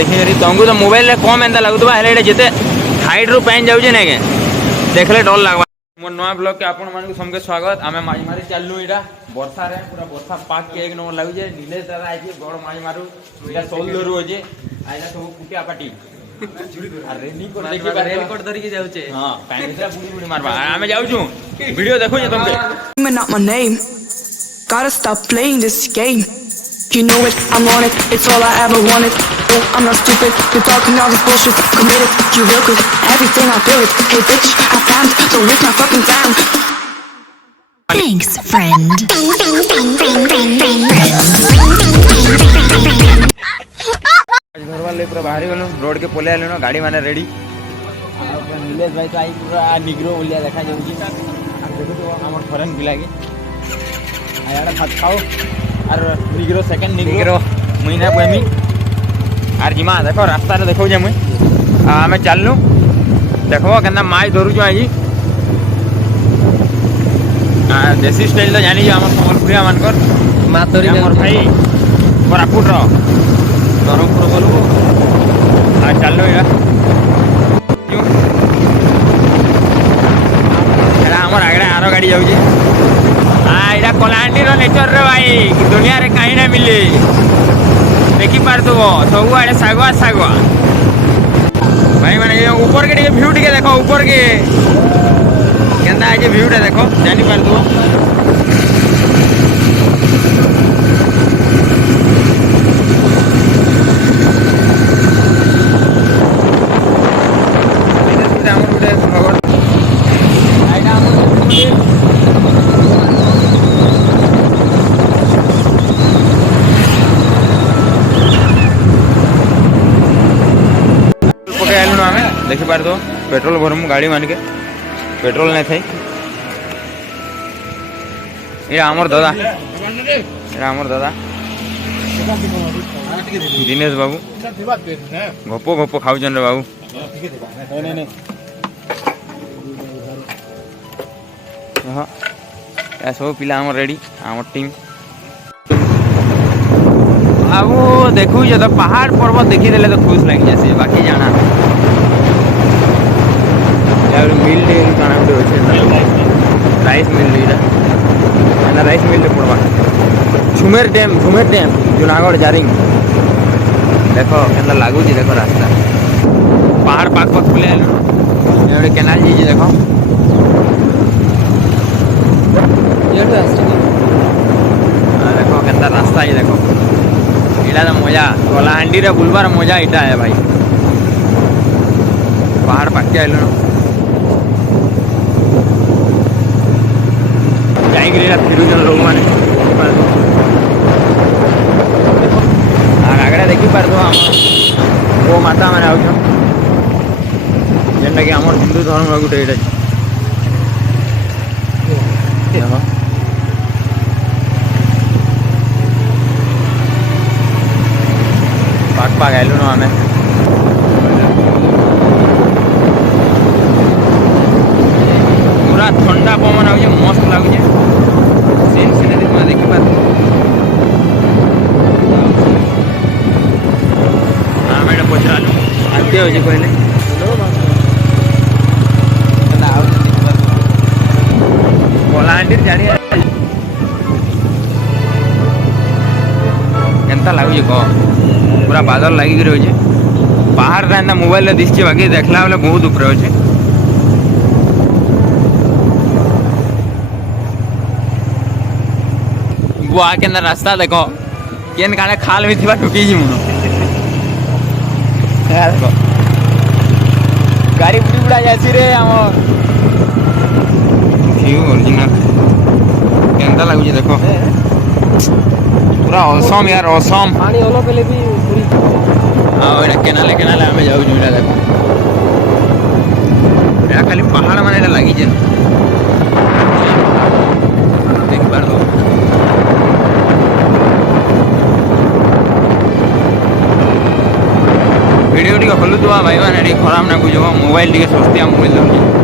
देखिए तुमको तो मोबाइल कम एंता लगुवा हेल्ले जिते हाइट रू पैन जाऊे ना देखले डर लगवा मोर नया ब्लॉग के आपण मानक सबके स्वागत आमे माछ मारी चललु इटा वर्षा रे पूरा वर्षा पाक के एक नंबर लागुजे नीलेश दादा आइए बड़ माछ मारू इटा सोल धरू होजे आइला सब कुटिया पाटी रेनकोट धरी के जाउचे हां पानी भीतर बुड़ी बुड़ी मारबा आमे जाउछु वीडियो देखो जे तुमके not my name. Gotta stop playing this game. You know it, I'm on it. It's all I ever wanted. Oh, I'm not stupid. You're talking all this bullshit. Committed, you real good. Everything I feel it. Hey bitch, I planned. Don't waste my fucking time. Thanks, friend. घर वाले पूरा बाहर गलो road के पोले आलो गाड़ी माने ready Nilesh भाई तो आई पूरा निग्रो बोलिया देखा जाउची देखो तो हमर फॉरेन पिला के आयाडा भात खाओ और निग्रो सेकंड निग्रो महीना पमी आर जिमा देखो रास्ता रे देखो जे मुई आमे चलनु देखो केना माछ धरु जो आई देसी स्टाइल तो जानी जो हमर समलपुरिया मानकर मातरी हमर भाई कोरापुट रो बरहमपुर बोलू आ चलो यार क्यों एरा हमर आगरे आरो गाड़ी जाउजी एटा कोलांडी रो नेचर रे भाई दुनिया रे कहीं ना मिले देखि पारथबो सब आड़े सागवा सागवा भाई माने ऊपर के व्यू टिके देखो ऊपर के केंदा आज व्यू टा देखो जानी पारथबो देखी पार तो पेट्रोल भरमु गाड़ी मान के पेट्रोल नहीं थी ये आमर दादा दिनेश बाबू गप्पो गप्पो खाऊन रे बाबू हाँ सब पिला आम रेडी आम टीम आबू देखू तो पहाड़ पर्वत देखीदे तो खुश लगी जाए बाकी जाना मिल काना गोटे अच्छे राइस मिल इटा राइस मिल पड़वा झुमेर डैम जूनागढ़ जारिंग देखो के लगुच देखो रास्ता पहाड़ पाक पाक खुले गोटे केनाल जी देखो देखो के रास्ता ही देखो इटा तो मजा कलाहांडी रे बुलबार मजा इटा है भाई पहाड़ पाक के आइल फिरुजन लोग मैंने आगड़ा देखी पार गो माता मैंने आउन जेनटा कि आम हिंदू धर्म गोटे पाक पाक आइलु न आमे पूरा ठंडा पवन आउे मस्त लगुचे सीन सीनरी में देखी पार आम एटा पचरालु आगे हो कहले कलाहांडी जानी केनता लगुचे कह पूरा बादल लगिक रही पहाड़ रे मोबाइल दिशे बाकी देखला बेले बहुत ऊपर अच्छे बुआ के रास्ता देखो केन काने खाल भी थी टुकी जी मुनो देखो गाड़ी बुड़ी बुड़ा जासी रे हम व्यू ओरिजिनल केनता लागुची देखो पूरा असम यार असम पानी ओलो पेले भी पूरी हां एटा केनाले हमें जाऊ जुला देखो या खाली पहाड़ माने एटा लागी जे देख बार दो वीडियो टी खोलु तो भाई मैंने खराब ना बुझ मोबाइल टी सस्तिया मोबाइल दे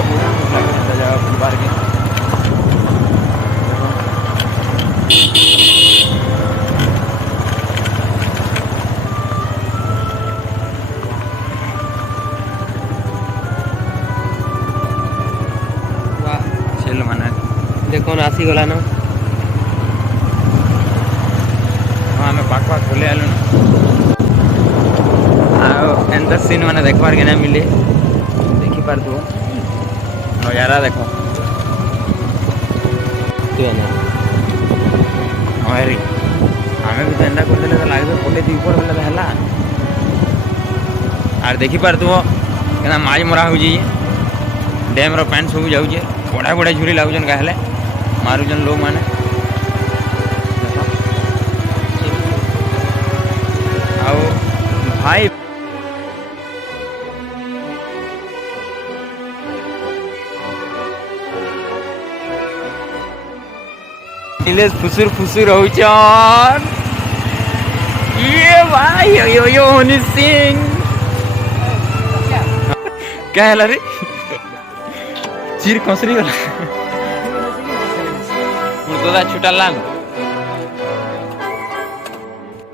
रे बहुत खुश लगे एंता जगह बुलबार के सेल माने देखो ना आसी गला ना आमे पाक पाक खोले आलु एंता सीन मैंने देखबार के ना मिले देखी पार तू नजारा देखो हमारी आमे भी तो एंता कर देले तो लागबे कोटे दी ऊपर बेला हला आर देखी पार तू केना माज मरा हो जी डैम रो पैंट सब जाउ जे बड़ा बड़ा झुरी लागुजन कहले मारुजन लोग माने आओ भाई नीलेश फुसुर फुसुर होचन ये भाई यो हनी सिंह क्या है रे चिर कसरी गला मुर्तदा छुटालान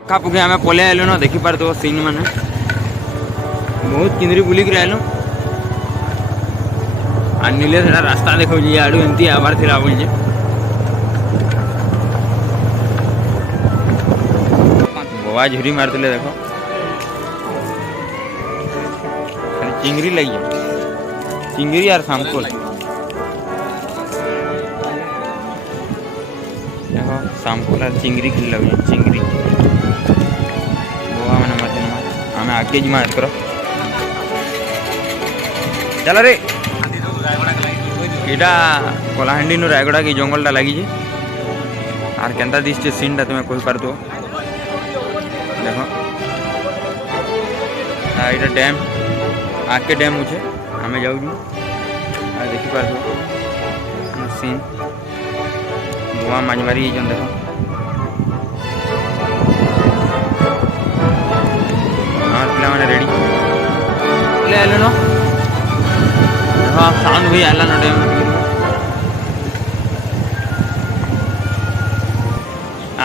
का पुगे हमें पले आइलो ना देखि पार तो सीन माने बहुत किंदरी बुली के आइलो आ नीले सेटा रास्ता देखो जी आडू एंती आबार थिला बोल जे गोवा झुरी मारतले देखो खाली चिंगरी लगी चिंगरी यार शामकोल देखो शामकोल यार चिंगरी खेल लगी चिंगरी गोवा मैंने मत हमें आके जी मार करो चल रे एटा कलाहांडी नु रायगड़ा की जंगलटा लगी जे आर केनता दिसचे सीनटा तुमे कहि पार तो देखो एटा डैम आके डैम उछे हमें जाऊ जी आ देखि पार तो सीन गोवा माछमारी जन देखो हमार पिला माने रेडी ले आलो न हां साउंड भी आला न डैम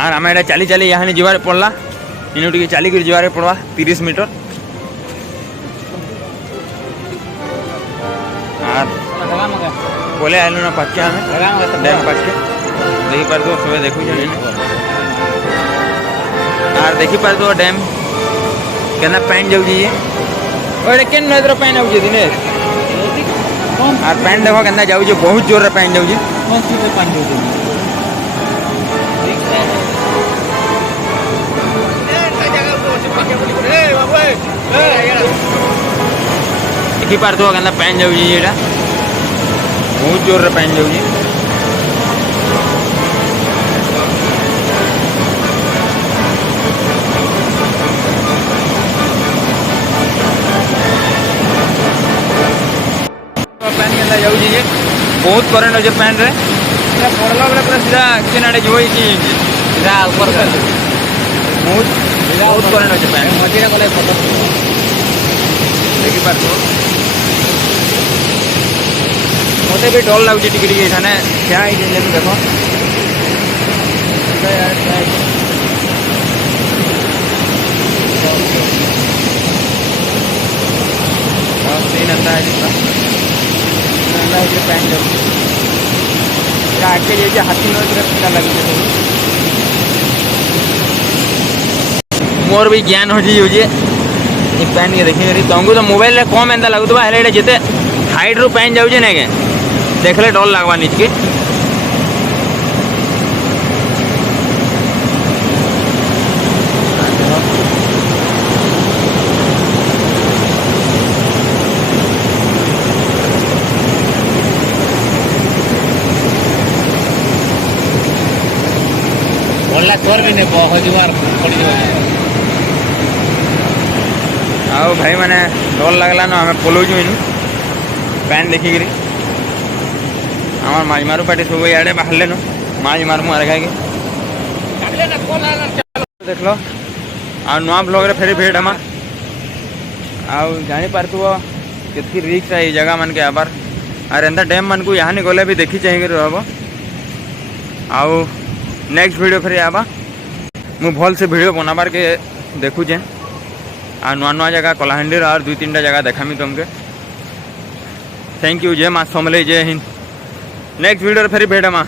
आर हमें एटा चाली चाली यहाँ जीवार पड़ला इनु टिके चाली कर जीवार पड़वा 30 मीटर आर बोले आलू ना पक्के हमें डैम पक्के देखी पार तो सब देखू जो आर देखी पार तो डैम केना पैन जाऊ जी ओरे केन नदर पैन आउ जी दिने आर पैन देखो केना जाऊ जी बहुत जोर रे पैन जाऊ जी मस्त से पैन जाऊ जी देखी पार तो केना पैन जाऊ जी एटा बहुत जोर रे पैन जाऊ जी पैन केना जाऊ जी बहुत करंट हो जे पैन रे पूरा पड़ला बेले पूरा सीधा एक्शन आड़े जोई की सीधा ऊपर कर बहुत करंट हो जे पैन मजीरा गले फोटो देखि पार तो मते भी डर लागुଛି ଟିକେ ଟିକେ ଏখানে क्या है जे देखो यार और सीन आता है जिसका नंदा है पैन जो आके जे हाथी नो तरफ पिला लगी जे मोर भी ज्ञान हो जी ये पैन के देखिए तुमको तो मोबाइल रे कम एंदा लगुतबा हेले जेते हाइट रो पैन जाउ जे ने के देखले डर लागवा नीच के बोला कर भी ने बहुत बार पड़ जाए आओ भाई मैंने डर लगला ना हमें पोलो जो इनु पैन देखी करी हमार माछ मारू पार्टी सब इे बाहर नो माछ मारू मार खाए देख लो आ नुआ ब्लॉग रे फेरी भेट हमार आ जानी पारतु केतकी रिक्स है ये जगह मन के आबार आर एंता डैम मान को यहाँ नहीं गले भी देखी चाहिए रह आउ नेक्स्ट वीडियो फिर आवा मु भल से वीडियो बनाबार के देखुचे आ नुआ नुआ जगह कलाहांडी और 2-3 जगह देखामी तुमके। Thank you. जय माँ समले जय हिंद। नेक्स्ट वीडियो फिर भेट माँ।